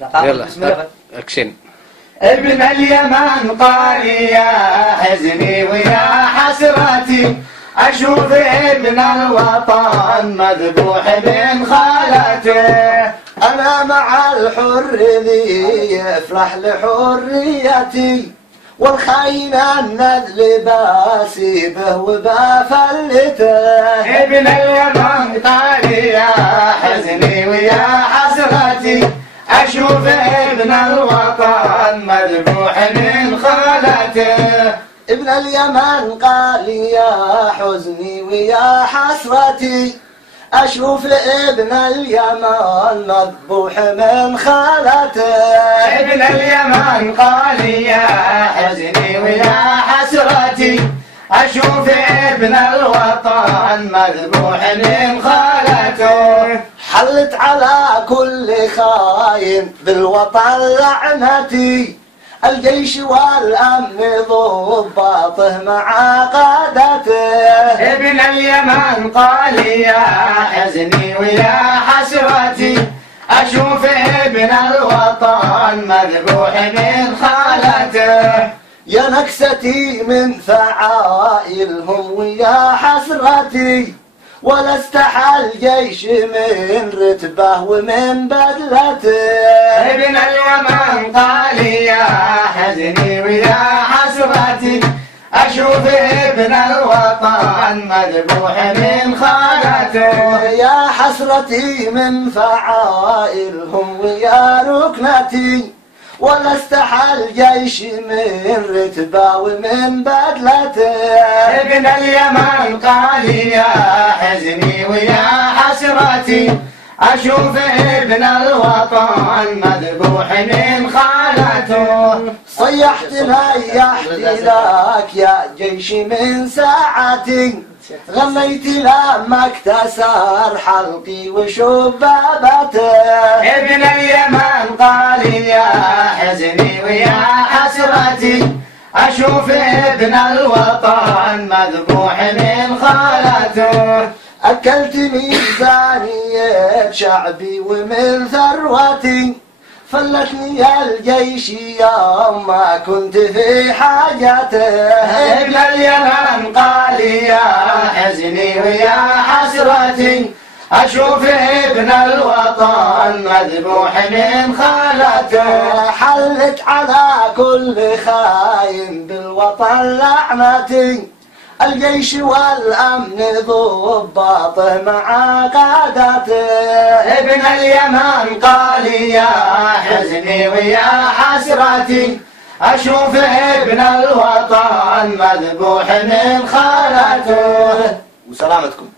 يلا اكشن. ابن اليمن قال يا حزني ويا حسرتي اشوف ابن الوطن مذبوح من خالته. انا مع الحر ذي يفرح لحريتي والخاين النذل باسيبه وبفلته. ابن اليمن قال يا حزني ويا حسرتي اشوف ابن الوطن مذبوح من خالته. ابن اليمن قال يا حزني ويا حسرتي اشوف ابن اليمن مذبوح من خالته. ابن اليمن قال يا حزني ويا حسرتي اشوف ابن الوطن مذبوح من خالته. حلت على كل خاين بالوطن لعنتي الجيش والامن ضباطه مع قادته. ابن اليمن قال يا حزني ويا حسرتي اشوف ابن الوطن مذبوح من خالته. يا نكستي من فعائلهم ويا حسرتي ولا استحى الجيش من رتبه ومن بدلته. ابن اليمن قال يا حزني ويا حسرتي اشوف ابن الوطن مذبوح من خالته. يا حسرتي من فعائلهم ويا ركنتي ولا استحى الجيش من رتبه ومن بدلته. ابن اليمن قال يا حزني ويا حسرتي اشوف ابن الوطن مذبوح من خالته. صيحت نيحت لك يا جيش من ساعتي غنيت لما اكتسر حلقي وشبابته. ابن اليمن قال يا حزني ويا حسرتي اشوف ابن الوطن مذبوح من خالته. اكلت ميزانية شعبي ومن ثروتي فلتني الجيش يوم ما كنت في حاجته. ابن اليمن قال يا حزني ويا حسرتي اشوف ابن الوطن مذبوح من خالته. حلت على كل خاين بالوطن لعنتي الجيش والامن ضباطه مع قادته. ابن اليمن قال يا حزني ويا حسرتي اشوف ابن الوطن مذبوح من خالته. وسلامتكم.